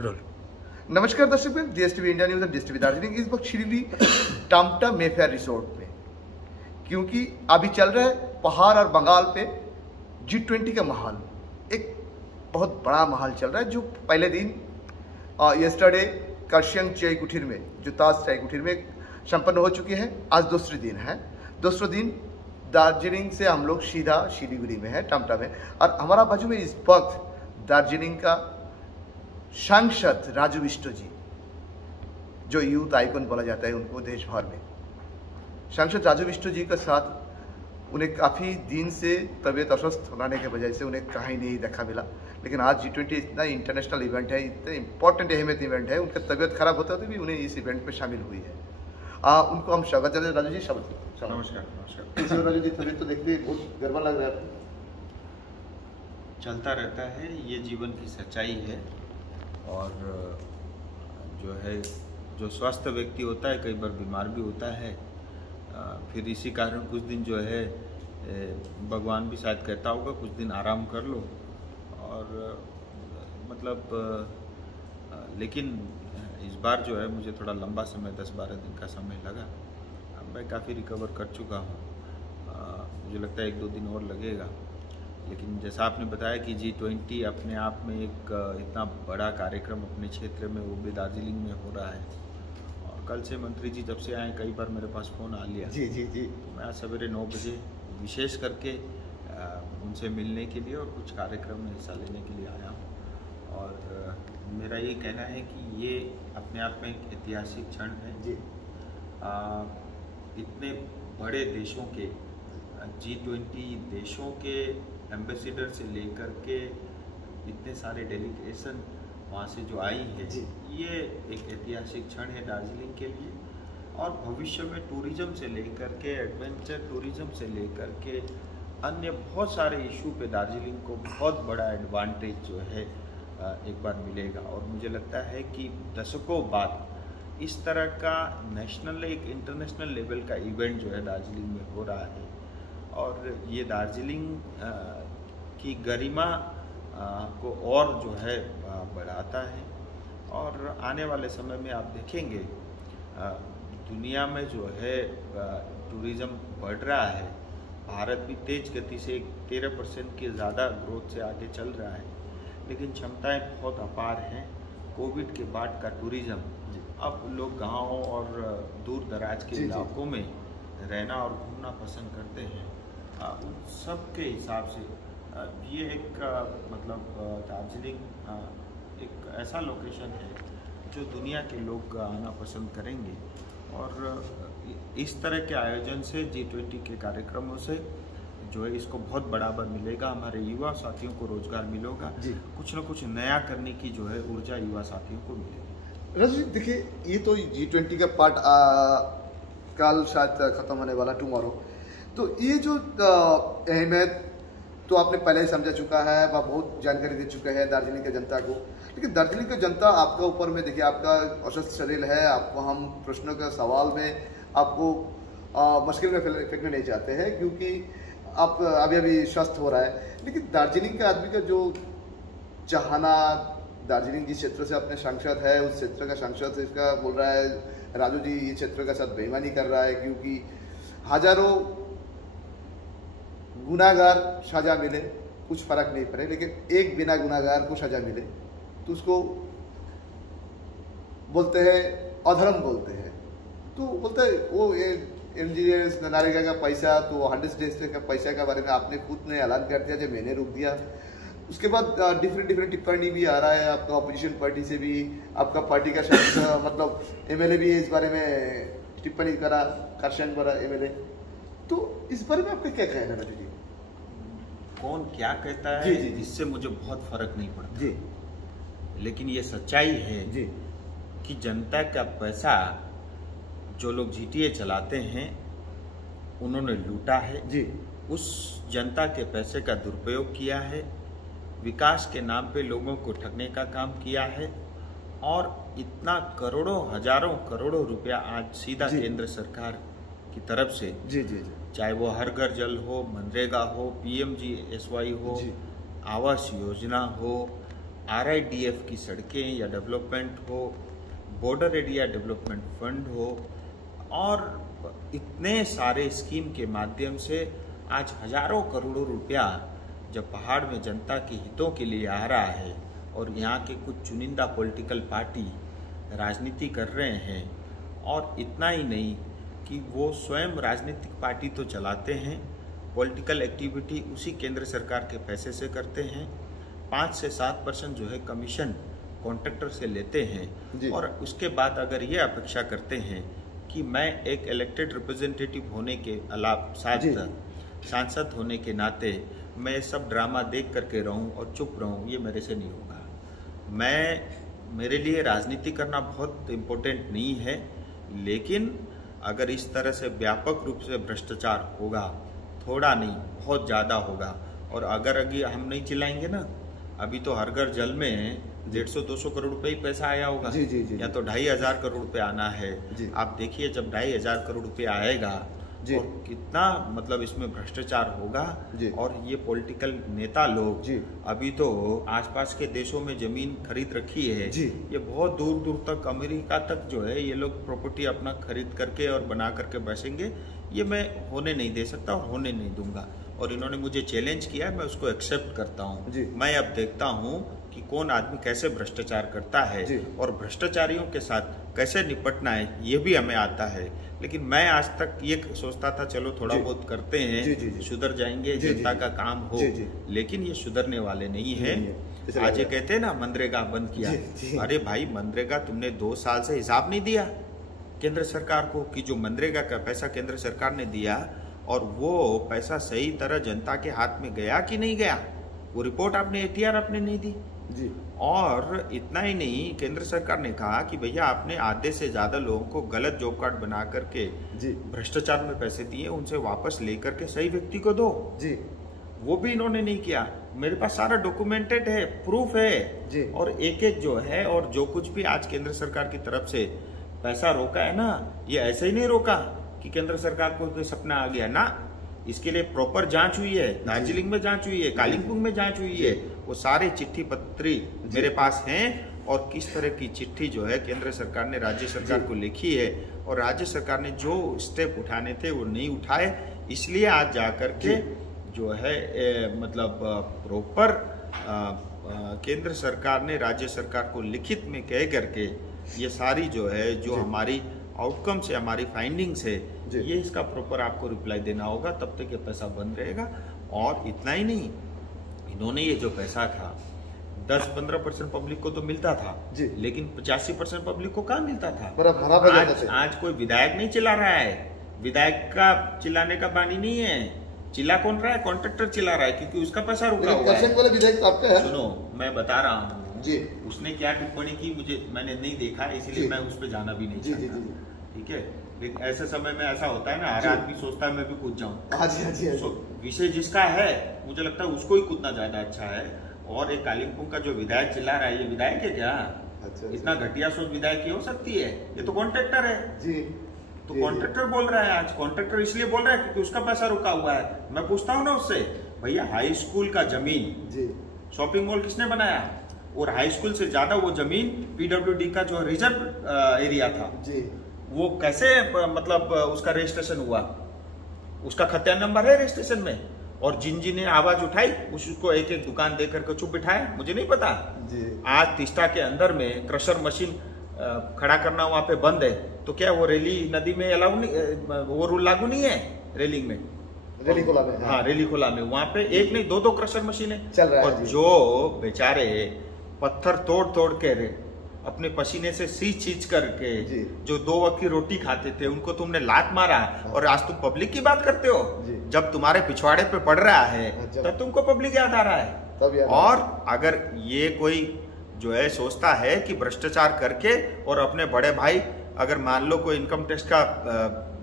Role. नमस्कार दर्शक, डीएसटीवी India news और डीएसटीवी दार्जिलिंग इस वक्त श्रीली टामटा मेफेयर रिसोर्ट में, क्योंकि अभी चल रहा है पहाड़ और बंगाल पे G20 का माहौल। एक बहुत बड़ा माहौल चल रहा है जो पहले दिन यस्टरडे कर्शियंग चाय कुटीर में, जो ताज चाय कुटीर में संपन्न हो चुकी है। आज दूसरे दिन है। दूसरे दिन दार्जिलिंग से हम लोग सीधा शिलीगुड़ी में है, टामटा में, और हमारा बाजू में इस वक्त दार्जिलिंग का सांसद राजू बिष्ट जी, जो यूथ आइकन बोला जाता है उनको देश भर में, सांसद राजू बिष्ट जी के साथ उन्हें काफ़ी दिन से तबीयत अस्वस्थ होने की वजह से उन्हें कहीं नहीं देखा मिला। लेकिन आज G20 इतना इंटरनेशनल इवेंट है, इतना इंपॉर्टेंट अहमियत इवेंट है, उनका तबीयत खराब होता है तो भी उन्हें इस इवेंट में शामिल हुई है। उनको हम स्वागत करते हैं। राजू जी, नमस्कार। नमस्कार राजू जी, तबीयत तो देखते बहुत गड़बड़ लग रहा है। चलता रहता है, ये जीवन की सच्चाई है। और जो है, जो स्वस्थ व्यक्ति होता है कई बार बीमार भी होता है। फिर इसी कारण कुछ दिन जो है भगवान भी शायद कहता होगा कुछ दिन आराम कर लो। और मतलब लेकिन इस बार जो है मुझे थोड़ा लंबा समय 10-12 दिन का समय लगा। मैं काफ़ी रिकवर कर चुका हूँ। मुझे लगता है 1-2 दिन और लगेगा। लेकिन जैसा आपने बताया कि G20 अपने आप में एक इतना बड़ा कार्यक्रम अपने क्षेत्र में, वो भी दार्जिलिंग में हो रहा है। और कल से मंत्री जी जब से आए कई बार मेरे पास फ़ोन आ लिया। जी जी जी। तो मैं आज सवेरे 9 बजे विशेष करके उनसे मिलने के लिए और कुछ कार्यक्रम में हिस्सा लेने के लिए आया हूँ। और मेरा ये कहना है कि ये अपने आप में एक ऐतिहासिक क्षण है जी। इतने बड़े देशों के, G20 देशों के एम्बेसडर से लेकर के इतने सारे डेलीगेशन वहाँ से जो आई है, ये एक ऐतिहासिक क्षण है दार्जिलिंग के लिए। और भविष्य में टूरिज्म से लेकर के, एडवेंचर टूरिज्म से लेकर के अन्य बहुत सारे इशू पे दार्जिलिंग को बहुत बड़ा एडवांटेज जो है एक बार मिलेगा। और मुझे लगता है कि दशकों बाद इस तरह का नेशनल, एक इंटरनेशनल लेवल का इवेंट जो है दार्जिलिंग में हो रहा है। और ये दार्जिलिंग की गरिमा को और जो है बढ़ाता है। और आने वाले समय में आप देखेंगे दुनिया में जो है टूरिज़्म बढ़ रहा है। भारत भी तेज गति से 13% के ज़्यादा ग्रोथ से आगे चल रहा है, लेकिन क्षमताएं बहुत अपार हैं। कोविड के बाद का टूरिज़्म, अब लोग गाँव और दूर दराज के इलाकों में रहना और घूमना पसंद करते हैं। उन सब के हिसाब से ये एक मतलब दार्जिलिंग एक ऐसा लोकेशन है जो दुनिया के लोग आना पसंद करेंगे। और इस तरह के आयोजन से, G20 के कार्यक्रमों से जो है इसको बहुत बढ़ावा मिलेगा। हमारे युवा साथियों को रोजगार मिलेगा, कुछ न कुछ नया करने की जो है ऊर्जा युवा साथियों को मिलेगी। रजनी, देखिए, ये तो G20 का पार्ट कल शायद खत्म होने वाला, टुमारो। तो ये जो अहमियत तो आपने पहले ही समझा चुका है, वह बहुत जानकारी दे चुका है दार्जिलिंग की जनता को। लेकिन दार्जिलिंग की जनता आपका ऊपर में, देखिए, आपका अस्वस्थ शरीर है, आपको हम प्रश्नों के सवाल में आपको मुश्किल में फेंकने नहीं चाहते हैं, क्योंकि आप अभी स्वस्थ हो रहा है। लेकिन दार्जिलिंग के आदमी का जो चाहना, दार्जिलिंग जिस क्षेत्र से अपने सांसद है, उस क्षेत्र का सांसद इसका बोल रहा है राजू जी इस क्षेत्र का साथ बेईमानी कर रहा है, क्योंकि हजारों गुनाहगार सजा मिले कुछ फर्क नहीं पड़े, लेकिन एक बिना गुनाहगार को सजा मिले तो उसको बोलते हैं अधर्म बोलते हैं। तो बोलते हैं वो MGS नरेगा का पैसा, तो 100 डेज का पैसा के बारे में आपने खुद ने ऐलान कर दिया जो मैंने रोक दिया। उसके बाद डिफरेंट टिप्पणी भी आ रहा है आपका अपोजिशन पार्टी से भी, आपका पार्टी का मतलब MLA भी इस बारे में टिप्पणी करा, कर्शन बड़ा MLA। तो इस बारे में आपका क्या कहना है जी? कौन क्या कहता है इससे मुझे बहुत फर्क नहीं पड़ता जी। लेकिन ये सच्चाई है जी कि जनता का पैसा जो लोग GTA चलाते हैं उन्होंने लूटा है जी। उस जनता के पैसे का दुरुपयोग किया है, विकास के नाम पे लोगों को ठगने का काम किया है। और इतना करोड़ों, हजारों करोड़ों रुपया आज सीधा केंद्र सरकार की तरफ से जी, चाहे वो हर घर जल हो, मनरेगा हो, PMGSY हो, आवास योजना हो, RIDF की सड़कें या डेवलपमेंट हो, बॉर्डर एरिया डेवलपमेंट फंड हो, और इतने सारे स्कीम के माध्यम से आज हजारों करोड़ों रुपया जब पहाड़ में जनता के हितों के लिए आ रहा है और यहाँ के कुछ चुनिंदा पॉलिटिकल पार्टी राजनीति कर रहे हैं, और इतना ही नहीं कि वो स्वयं राजनीतिक पार्टी तो चलाते हैं, पॉलिटिकल एक्टिविटी उसी केंद्र सरकार के पैसे से करते हैं, 5 से 7% जो है कमीशन कॉन्ट्रैक्टर से लेते हैं, और उसके बाद अगर ये अपेक्षा करते हैं कि मैं एक इलेक्टेड रिप्रेजेंटेटिव होने के अलावा सांसद होने के नाते मैं सब ड्रामा देख करके रहूं और चुप रहूं, ये मेरे से नहीं होगा। मेरे लिए राजनीति करना बहुत इम्पोर्टेंट नहीं है, लेकिन अगर इस तरह से व्यापक रूप से भ्रष्टाचार होगा, थोड़ा नहीं बहुत ज़्यादा होगा, और अगर हम नहीं चिल्लाएंगे ना, अभी तो हर घर जल में 150-200 करोड़ रुपए ही पैसा आया होगा, या तो 2500 करोड़ रुपए आना है। आप देखिए जब 2500 करोड़ रुपए आएगा और कितना मतलब इसमें भ्रष्टाचार होगा, और ये पॉलिटिकल नेता लोग अभी तो आसपास के देशों में जमीन खरीद रखी है, ये बहुत दूर दूर तक अमेरिका तक जो है ये लोग प्रॉपर्टी अपना खरीद करके और बना करके बसेंगे। ये मैं होने नहीं दे सकता और होने नहीं दूंगा, और इन्होंने मुझे चैलेंज किया है, मैं उसको एक्सेप्ट करता हूँ। मैं अब देखता हूँ कि कौन आदमी कैसे भ्रष्टाचार करता है और भ्रष्टाचारियों के साथ कैसे निपटना है, ये भी हमें आता है। लेकिन मैं आज तक ये सोचता था चलो थोड़ा बहुत करते हैं, सुधर जाएंगे, जनता का काम हो, लेकिन ये सुधरने वाले नहीं है। आज ये कहते हैं ना मनरेगा बंद किया, अरे भाई मनरेगा तुमने 2 साल से हिसाब नहीं दिया केंद्र सरकार को कि जो मनरेगा का पैसा केंद्र सरकार ने दिया और वो पैसा सही तरह जनता के हाथ में गया कि नहीं गया, वो रिपोर्ट आपने ATR आपने नहीं दी। और इतना ही नहीं, केंद्र सरकार ने कहा कि भैया आपने आधे से ज्यादा लोगों को गलत जॉब कार्ड बना करके भ्रष्टाचार में पैसे दिए, उनसे वापस लेकर के सही व्यक्ति को दो। वो भी इन्होंने नहीं किया। मेरे पास सारा डॉक्यूमेंटेड है, प्रूफ है, और एक जो है, और जो कुछ भी आज केंद्र सरकार की तरफ से पैसा रोका है ना, ये ऐसे ही नहीं रोका कि केंद्र सरकार को कोई सपना आ गया ना, इसके लिए प्रॉपर जांच हुई है, दार्जिलिंग में जांच हुई है, कालिम्पोंग में जांच हुई है, वो सारे चिट्ठी पत्री मेरे पास हैं, और किस तरह की चिट्ठी जो है केंद्र सरकार ने राज्य सरकार को लिखी है, और राज्य सरकार ने जो स्टेप उठाने थे वो नहीं उठाए, इसलिए आज जाकर के जो है मतलब प्रॉपर केंद्र सरकार ने राज्य सरकार को लिखित में कह करके ये सारी जो है जो हमारी आउटकम्स है, हमारी फाइंडिंग्स है, ये इसका प्रॉपर आपको रिप्लाई देना होगा, तब तक ये पैसा बंद रहेगा। और इतना ही नहीं, इन्होंने ये जो पैसा था 10-15% पब्लिक को तो मिलता था, लेकिन 85% पब्लिक को कहाँ मिलता था। आज कोई विधायक नहीं चिल्ला रहा है, विधायक का चिल्लाने का बानी नहीं है, चिल्ला कौन रहा है, कॉन्ट्रैक्टर चिल्ला रहा है, क्योंकि उसका पैसा रुका हुआ है। सुनो मैं बता रहा हूँ उसने क्या टिप्पणी की मुझे मैंने नहीं देखा, इसीलिए मैं उस पर जाना भी नहीं चाहता, ठीक है। लेकिन ऐसे समय में ऐसा होता है ना, हर आदमी सोचता है मैं भी कूद जाऊं, विषय जिसका है मुझे लगता है उसको ही कूदना ज्यादा अच्छा है। और एक कालिम्पोंग का जो विधायक चिल्ला रहा है, ये विधायक है क्या? इतना घटिया सोच विधायक की हो सकती है? ये तो कॉन्ट्रैक्टर है तो कॉन्ट्रैक्टर बोल रहा है। आज कॉन्ट्रैक्टर इसलिए बोल रहा है क्योंकि उसका पैसा रुका हुआ है। मैं पूछता हूँ ना उससे, भैया हाई स्कूल का जमीन शॉपिंग मॉल किसने बनाया? और हाई स्कूल से ज्यादा वो जमीन PWD का जो रिजर्व एरिया था वो कैसे मतलब उसका रजिस्ट्रेशन हुआ? उसका खतिया नंबर है रजिस्ट्रेशन में, और जिन ने आवाज उठाई उसको एक एक दुकान दे करके चुप बिठाए, मुझे नहीं पता। आज तिस्टा के अंदर में क्रशर मशीन खड़ा करना वहां पे बंद है, तो क्या वो रेली नदी में अलाउ नहीं, वो रूल लागू नहीं है रेलिंग में? रेली खोला में, हाँ रेली खोला में वहां पे एक नहीं दो क्रशर मशीनें चल रहा है। और जो बेचारे पत्थर तोड़ तोड़ के अपने पसीने से सींच करके जो 2 वक्त की रोटी खाते थे उनको तुमने लात मारा, और आज तुम पब्लिक की बात करते हो। जब तुम्हारे पिछवाड़े पे पड़ रहा है तब तुमको पब्लिक याद आ रहा है। और अगर ये कोई जो है सोचता है कि भ्रष्टाचार करके और अपने बड़े भाई, अगर मान लो कोई इनकम टैक्स का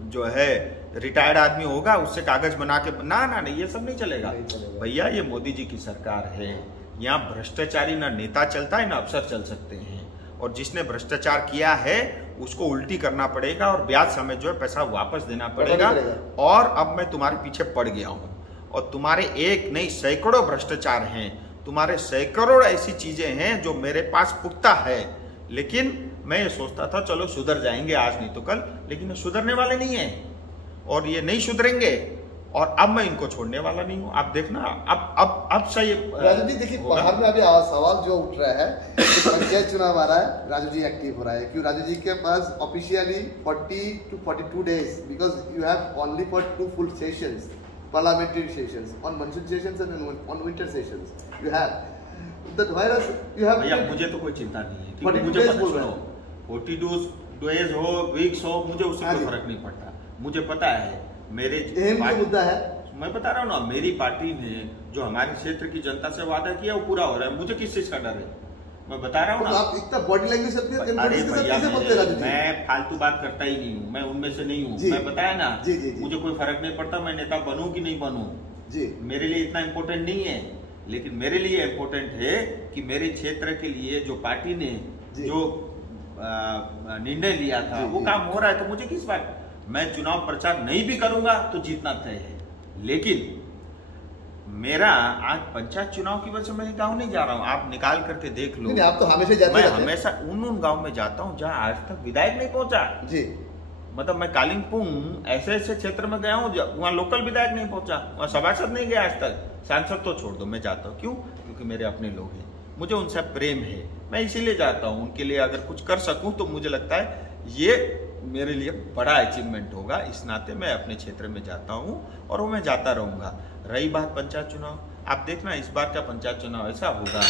जो है रिटायर्ड आदमी होगा उससे कागज बना के, ना ना नहीं, ये सब नहीं चलेगा भैया। ये मोदी जी की सरकार है, यहाँ भ्रष्टाचारी ना नेता चलता है ना अफसर चल सकते हैं, और जिसने भ्रष्टाचार किया है उसको उल्टी करना पड़ेगा और ब्याज समेत जो है पैसा वापस देना पड़ेगा। और अब मैं तुम्हारे पीछे पड़ गया हूँ, और तुम्हारे एक नहीं सैकड़ों भ्रष्टाचार हैं, तुम्हारे सैकड़ों ऐसी चीजें हैं जो मेरे पास पुख्ता है, लेकिन मैं ये सोचता था चलो सुधर जाएंगे आज नहीं तो कल, लेकिन ये सुधरने वाले नहीं है और ये नहीं सुधरेंगे और अब मैं इनको छोड़ने वाला नहीं हूँ। आप देखना अब सही। राजू जी देखिए, बाहर में अभी सवाल जो उठ रहा है कि पंचायत चुनाव आ रहा है, राजू जी एक्टिव हो रहा है, क्यों राजू जी के पास officially 40 to 42 days because you have only for 2 full sessions, parliamentary sessions, on monsoon sessions and on winter sessions you have that virus you have। भैया मुझे तो कोई चिंता नहीं है, क्योंकि मुझे पता, सुनो 42 days हो, वीक्स हो, मुझे उससे कोई फर्क नहीं पड़ता। मुझे पता है मेरे मुद्दा है, मैं बता रहा हूँ ना, मेरी पार्टी ने जो हमारे क्षेत्र की जनता से वादा किया वो पूरा हो रहा है। मुझे किस चीज का डर है, मैं बता रहा हूँ ना। आप इतना बॉडी लैंग्वेज अरे भैया मैं फालतू बात करता ही नहीं हूँ, मैं उनमें से नहीं हूँ। मैं बताया ना, मुझे कोई फर्क नहीं पड़ता मैं नेता बनूं कि नहीं बनूं, मेरे लिए इतना इम्पोर्टेंट नहीं है। लेकिन मेरे लिए इम्पोर्टेंट है कि मेरे क्षेत्र के लिए जो पार्टी ने जो निर्णय लिया था वो काम हो रहा है, तो मुझे किस बात। मैं चुनाव प्रचार नहीं भी करूंगा तो जीतना तय है, लेकिन मेरा आज पंचायत चुनाव की वजह से मैं गांव नहीं जा रहा हूं। आप निकाल करके देख लो। आप तो हमेशा जाते मैं हमेशा उन गांव में जाता हूं जहां आज तक विधायक नहीं पहुंचा जी। मतलब मैं कालिम्पोंग ऐसे क्षेत्र में गया हूं वहां लोकल विधायक नहीं पहुंचा, वहां सभासद नहीं गया आज तक, सांसद तो छोड़ दो, मैं जाता हूँ। क्यों? क्योंकि मेरे अपने लोग हैं, मुझे उनसे प्रेम है, मैं इसीलिए जाता हूँ। उनके लिए अगर कुछ कर सकूं तो मुझे लगता है ये मेरे लिए बड़ा अचीवमेंट होगा, इस नाते मैं अपने क्षेत्र में जाता हूँ और वो मैं जाता रहूंगा। रही बात पंचायत चुनाव, आप देखना इस बार का पंचायत चुनाव ऐसा होगा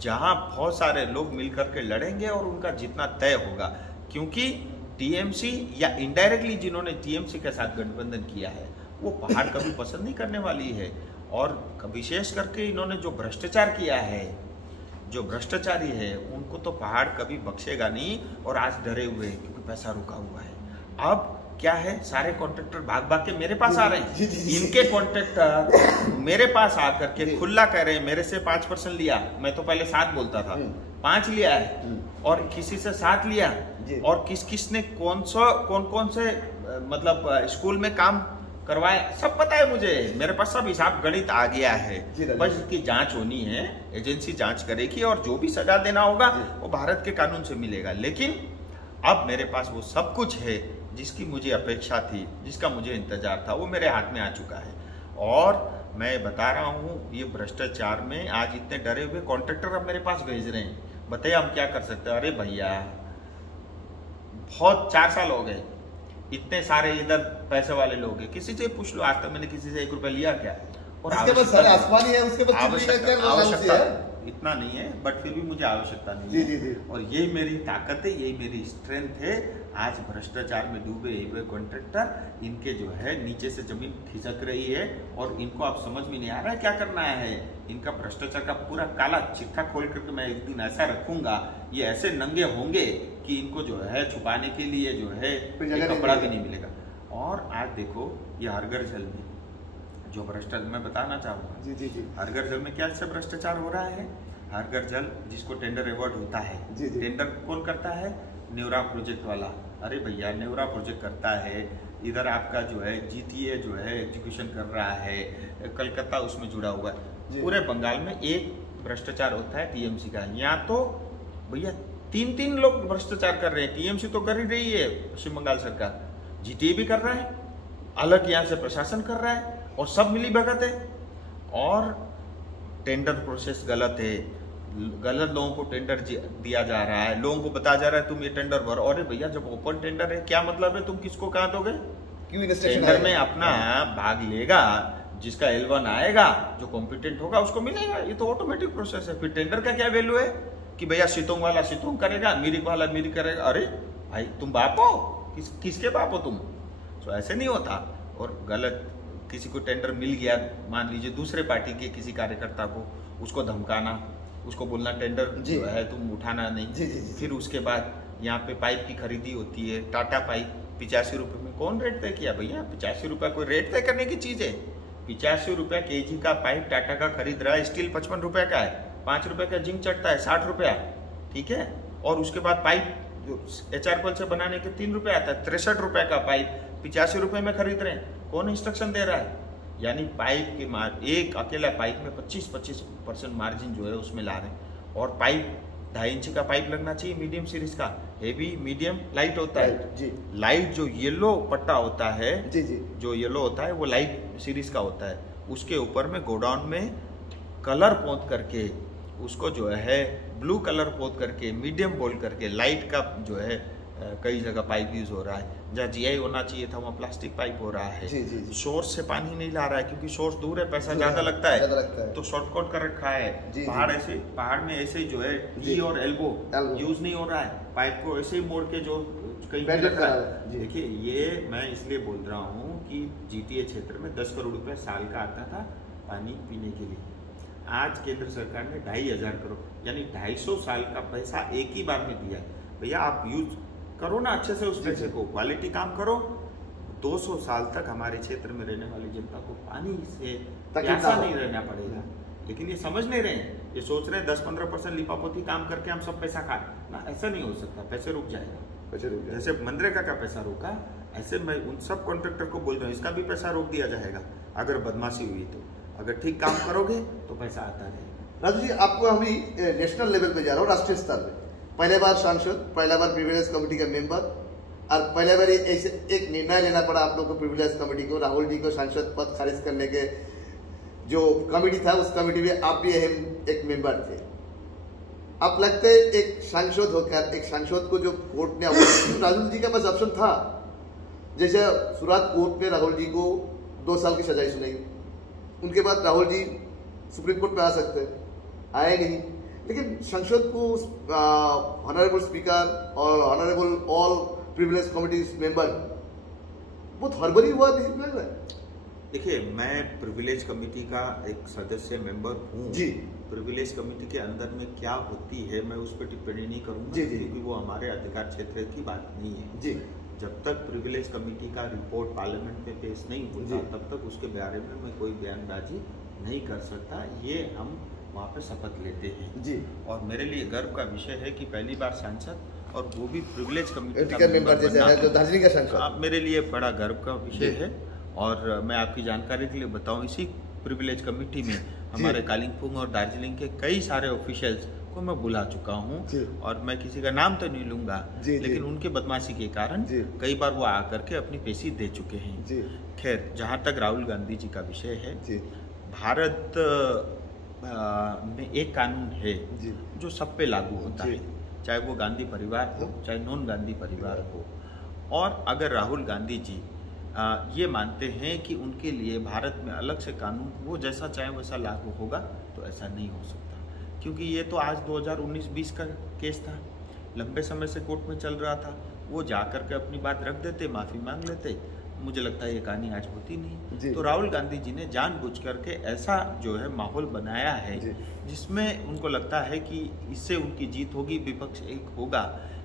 जहां बहुत सारे लोग मिलकर के लड़ेंगे और उनका जीतना तय होगा, क्योंकि टीएमसी या इनडायरेक्टली जिन्होंने टीएमसी के साथ गठबंधन किया है वो पहाड़ कभी पसंद नहीं करने वाली है। और विशेष करके इन्होंने जो भ्रष्टाचार किया है, जो भ्रष्टाचारी है, उनको तो पहाड़ कभी बख्शेगा नहीं। और आज डरे हुए हैं क्योंकि पैसा रुका हुआ है। अब क्या है, सारे कॉन्ट्रैक्टर भाग भाग के मेरे पास आ रहे हैं। इनके कॉन्ट्रैक्टर मेरे पास आकर के खुला कह रहे हैं मेरे से 5% लिया, मैं तो पहले 7 बोलता था, 5 लिया है और किसी से 7 लिया। और किसने कौन कौन से मतलब स्कूल में काम करवाए सब पता है मुझे, मेरे पास सब हिसाब गणित आ गया है। बस इसकी जांच होनी है, एजेंसी जांच करेगी और जो भी सजा देना होगा वो भारत के कानून से मिलेगा। लेकिन अब मेरे पास वो सब कुछ है जिसकी मुझे अपेक्षा थी, जिसका मुझे इंतजार था, वो मेरे हाथ में आ चुका है। और मैं बता रहा हूँ ये भ्रष्टाचार में आज इतने डरे हुए कॉन्ट्रैक्टर अब मेरे पास भेज रहे हैं, बताइए हम क्या कर सकते हैं। अरे भैया बहुत 4 साल हो गए, इतने सारे इधर पैसे वाले लोग हैं, किसी से पूछ लो आज तक मैंने किसी से 1 रुपया लिया क्या? और आसमानी है, उसके आवश्यकता इतना नहीं है, बट फिर भी मुझे आवश्यकता नहीं है। और यही मेरी ताकत है, यही मेरी स्ट्रेंथ है। आज भ्रष्टाचार में डूबे हुए कॉन्ट्रैक्टर इनके जो है नीचे से जमीन खिसक रही है और इनको अब समझ में नहीं आ रहा है क्या करना है। इनका भ्रष्टाचार का पूरा काला चिट्ठा खोल करके मैं एक दिन ऐसा रखूंगा, ये ऐसे नंगे होंगे कि इनको जो है छुपाने के लिए जो है कपड़ा भी नहीं मिलेगा। और आज देखो ये हरघर जल में जो भ्रष्टाचार मैं बताना चाहूंगा, हरघर जल में क्या से भ्रष्टाचार हो रहा है। हरघर जल जिसको टेंडर अवार्ड होता है, टेंडर कौन करता है? नेवरा प्रोजेक्ट वाला। अरे भैया नेवरा प्रोजेक्ट करता है, इधर आपका जो है जीटीए जो है एग्जीक्यूशन कर रहा है, कलकत्ता उसमें जुड़ा हुआ है। पूरे बंगाल में एक भ्रष्टाचार होता है टीएमसी का। यहाँ तो भैया 3 लोग भ्रष्टाचार कर रहे हैं। टीएमसी तो कर ही रही है, पश्चिम बंगाल सरकार, जीटीए भी कर रहा है, अलग यहाँ से प्रशासन कर रहा है और सब मिली भगत है। और टेंडर प्रोसेस गलत है, गलत लोगों को टेंडर दिया जा रहा है, लोगों को बताया जा रहा है तुम ये टेंडर भरो। अरे भैया जब ओपन टेंडर है क्या मतलब है, तुम किसको कहाँ दोगे? टेंडर में अपना भाग लेगा, जिसका L1 आएगा, जो कॉम्पिटेंट होगा उसको मिलेगा। ये तो ऑटोमेटिक प्रोसेस है। फिर टेंडर का क्या वैल्यू है कि भैया सितोंग वाला सितोंग करेगा, मिरिक वाला मिरिक करेगा। अरे भाई तुम बाप हो, किसके बाप हो तुम? तो ऐसे नहीं होता। और गलत किसी को टेंडर मिल गया, मान लीजिए दूसरे पार्टी के किसी कार्यकर्ता को, उसको धमकाना, उसको बोलना टेंडर जो है तुम उठाना नहीं। फिर उसके बाद यहाँ पे पाइप की खरीदी होती है, टाटा पाइप 85 रुपये में। कौन रेट तय किया भैया? 85 रुपये कोई रेट तय करने की चीज है? 85 रुपया kg का पाइप टाटा का खरीद रहा है, स्टील 55 रुपये का है, 5 रुपये का जिंक चढ़ता है, 60 रुपया, ठीक है। और उसके बाद पाइप जो HR कोल से बनाने के 3 रुपये आता है, 63 रुपये का पाइप 85 रुपये में खरीद रहे हैं। कौन इंस्ट्रक्शन दे रहा है? यानी पाइप के एक अकेला पाइप में 25% मार्जिन जो है उसमें ला रहे हैं। और पाइप 2.5 इंच का पाइप लगना चाहिए मीडियम सीरीज का, हेवी मीडियम लाइट होता है जी। लाइट जो येलो पट्टा होता है जी जी, जो येलो होता है वो लाइट सीरीज का होता है। उसके ऊपर में गोडाउन में कलर पोत करके उसको जो है ब्लू कलर पोत करके मीडियम बोल करके लाइट का जो है कई जगह पाइप यूज हो रहा है। जहाँ जीआई होना चाहिए था वहाँ प्लास्टिक पाइप हो रहा है। जी जी जी। सोर्स से पानी नहीं ला रहा है क्योंकि सोर्स दूर है, पैसा ज्यादा लगता है तो शॉर्टकट कर रखा है। पहाड़ में ऐसे जो है टी और एल्बो यूज नहीं हो रहा है, पाइप को ऐसे ही मोड़ के जो कहीं रखा है। देखिए ये मैं इसलिए बोल रहा हूँ कि जीटीए क्षेत्र में 10 करोड़ रुपए साल का आता था पानी पीने के लिए। आज केंद्र सरकार ने 2,500 करोड़ यानी 250 साल का पैसा एक ही बार में दिया है। भैया आप यूज करो ना अच्छे से उस पैसे को, क्वालिटी काम करो। 200 साल तक हमारे क्षेत्र में रहने वाली जनता को पानी से प्यासा नहीं रहना पड़ेगा, लेकिन ये समझ नहीं रहे हैं। ये सोच रहे हैं 10-15% लिपापोती काम करके हम सब पैसा खा ना, ऐसा नहीं हो सकता। पैसे रुक जाएगा। जैसे मनरेगा का पैसा रोका, ऐसे मैं उन सब कॉन्ट्रैक्टर को बोल रहा हूँ इसका भी पैसा रोक दिया जाएगा अगर बदमाशी हुई तो। अगर ठीक काम करोगे तो पैसा आता रहेगा। राजू जी, आपको हम नेशनल लेवल पे जा रहा हूँ, राष्ट्रीय स्तर पे पहले बार सांसद, पहला बार प्रिविलेज कमेटी का मेंबर, और पहले बार ऐसे एक निर्णय लेना पड़ा आप लोग को प्रिविलेज कमेटी को, राहुल जी को सांसद पद खारिज करने के जो कमेटी था उस कमेटी में आप भी अहम एक मेंबर थे। आप लगते है एक सांसद होकर एक सांसद को जो कोर्ट ने राहुल जी का बस ऑप्शन था, जैसे सूरत कोर्ट में राहुल जी को 2 साल की सजाई सुनाई, उनके बाद राहुल जी सुप्रीम कोर्ट में आ सकते, आए नहीं। लेकिन संसद को ऑनरेबल स्पीकर और honourable all privilege committee member बहुत हड़बड़ी हुआ नहीं लग रहा है। देखिए मैं प्रिविलेज कमेटी का एक सदस्य मेंबर हूँ जी। प्रिविलेज कमेटी के अंदर में क्या होती है मैं उस पर टिप्पणी नहीं करूँगा क्योंकि वो हमारे अधिकार क्षेत्र की बात नहीं है जी। जब तक प्रिविलेज कमेटी का रिपोर्ट पार्लियामेंट में पेश नहीं होता तब तक उसके बारे में मैं कोई बयानबाजी नहीं कर सकता। ये हम वहाँ पे शपथ लेते हैं जी। और मेरे लिए गर्व का विषय है कि पहली बार सांसद और वो भी प्रिविलेज कमेटी का मेंबर जैसे है जो दार्जिलिंग का सांसद, मेरे लिए बड़ा गर्व का विषय है। और मैं आपकी जानकारी के लिए बताऊं, इसी प्रिविलेज कमेटी में हमारे कालिम्पोंग और दार्जिलिंग के कई सारे ऑफिशियल्स को मैं बुला चुका हूं और मैं किसी का नाम तो नहीं लूंगा लेकिन उनके बदमाशी के कारण कई बार वो आकर के अपनी पेशी दे चुके हैं। खैर, जहां तक राहुल गांधी जी का विषय है, भारत में एक कानून है जो सब पे लागू होता है, चाहे वो गांधी परिवार हो चाहे नॉन गांधी परिवार हो। और अगर राहुल गांधी जी ये मानते हैं कि उनके लिए भारत में अलग से कानून वो जैसा चाहे वैसा लागू होगा, तो ऐसा नहीं हो सकता, क्योंकि ये तो आज 2019-20 का केस था, लंबे समय से कोर्ट में चल रहा था। वो जाकर के अपनी बात रख देते, माफ़ी मांग लेते, मुझे लगता है ये कहानी आज होती नहीं। तो राहुल गांधी जी ने जानबूझ करके ऐसा जो है माहौल बनाया है जिसमें उनको लगता है कि इससे उनकी जीत होगी, विपक्ष एक होगा,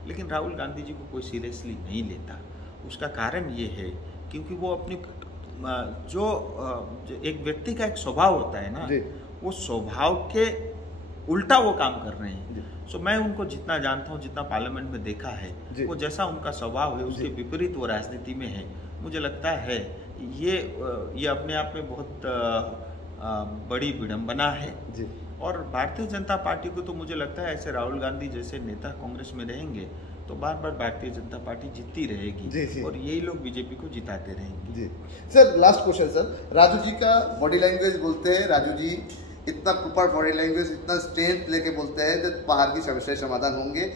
लेकिन राहुल गांधी जी को कोई सीरियसली नहीं लेता। उसका कारण ये है क्योंकि वो अपनी जो एक व्यक्ति का एक स्वभाव होता है ना, वो स्वभाव के उल्टा वो काम कर रहे हैं। सो मैं उनको जितना जानता हूँ, जितना पार्लियामेंट में देखा है, वो जैसा उनका स्वभाव है उसके विपरीत वो राजनीति में है। मुझे लगता है ये अपने आप में बहुत बड़ी विडंबना है। और भारतीय जनता पार्टी को तो मुझे लगता है ऐसे राहुल गांधी जैसे नेता कांग्रेस में रहेंगे तो बार बार भारतीय जनता पार्टी जीतती रहेगी और यही लोग बीजेपी को जिताते रहेंगे। Sir, last question sir, Raju ji का बॉडी लैंग्वेज बोलते हैं, राजू जी इतना प्रॉपर बॉडी लैंग्वेज, इतना स्ट्रेंथ लेके बोलते हैं जब बाहर की समस्या समाधान होंगे।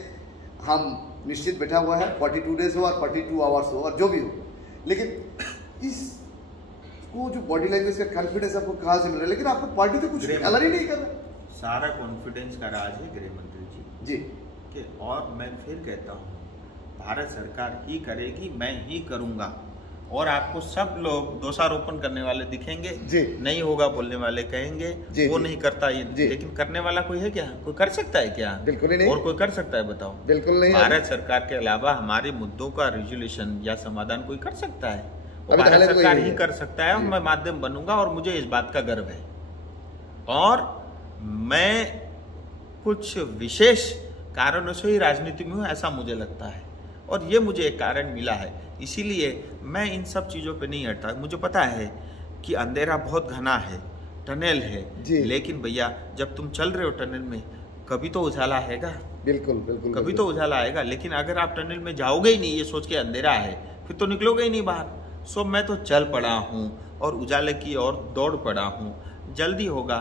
हम निश्चित बैठा हुआ है, 42 डेज हो और 42 आवर्स हो और जो भी हो, लेकिन इस को जो बॉडी लैंग्वेज का कॉन्फिडेंस आपको कहाँ से मिल रहा है? लेकिन आपको पार्टी तो कुछ अलग ही नहीं कर रहा। सारा कॉन्फिडेंस का राज है गृह मंत्री जी के। और मैं फिर कहता हूँ, भारत सरकार ही करेगी, मैं ही करूँगा। और आपको सब लोग दोषारोपण करने वाले दिखेंगे, नहीं होगा बोलने वाले कहेंगे वो नहीं करता ये, लेकिन करने वाला कोई है क्या? कोई कर सकता है क्या? बिल्कुल ही नहीं। और कोई कर सकता है? बताओ। बिल्कुल नहीं। भारत सरकार के अलावा हमारे मुद्दों का रिजोल्यूशन या समाधान कोई कर सकता है? भारत सरकार ही कर सकता है और मैं माध्यम बनूंगा और मुझे इस बात का गर्व है। और मैं कुछ विशेष कारणों से ही राजनीति में हूँ, ऐसा मुझे लगता है, और ये मुझे एक कारण मिला है, इसीलिए मैं इन सब चीज़ों पे नहीं हटता। मुझे पता है कि अंधेरा बहुत घना है, टनल है, जी। लेकिन भैया जब तुम चल रहे हो टनल में कभी तो उजाला आएगा, बिल्कुल बिल्कुल, कभी तो उजाला आएगा। लेकिन अगर आप टनल में जाओगे ही नहीं ये सोच के अंधेरा है, फिर तो निकलोगे ही नहीं बाहर। सो मैं तो चल पड़ा हूँ और उजाले की ओर दौड़ पड़ा हूँ। जल्दी होगा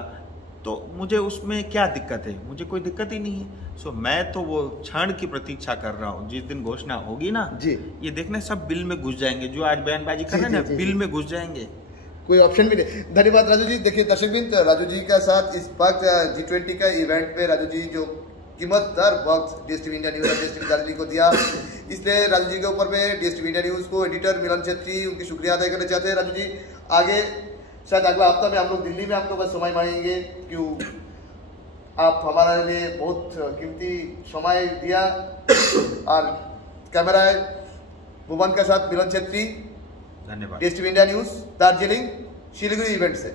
तो मुझे उसमें क्या दिक्कत है, मुझे कोई दिक्कत ही नहीं है। सो मैं तो वो क्षण की प्रतीक्षा कर रहा हूँ जिस दिन घोषणा होगी ना जी, ये देखना सब बिल में घुस जाएंगे, जो आज बयानबाजी कर रहे हैं ना बिल में घुस जाएंगे, कोई ऑप्शन भी नहीं। धन्यवाद राजू जी। देखिए दर्शकबिंद, राजू जी का साथ इस वक्त G20 का इवेंट में राजू जी जो कीमतदार वक्त DSTV इंडिया न्यूज और DSTV दार्जिलिंग को दिया, इसलिए राजू जी के ऊपर में DSTV इंडिया न्यूज को एडिटर मिलन छेत्री उनकी शुक्रिया अदा करना चाहते हैं। राजू जी आगे शायद अगला हफ्ता में हम लोग दिल्ली में आपको बस समय मांगेंगे, क्यों आप हमारे लिए बहुत कीमती समय दिया। और कैमरा भुवन के साथ मिलन छेत्री, धन्यवाद। DSTV India news Darjeeling Siliguri event से।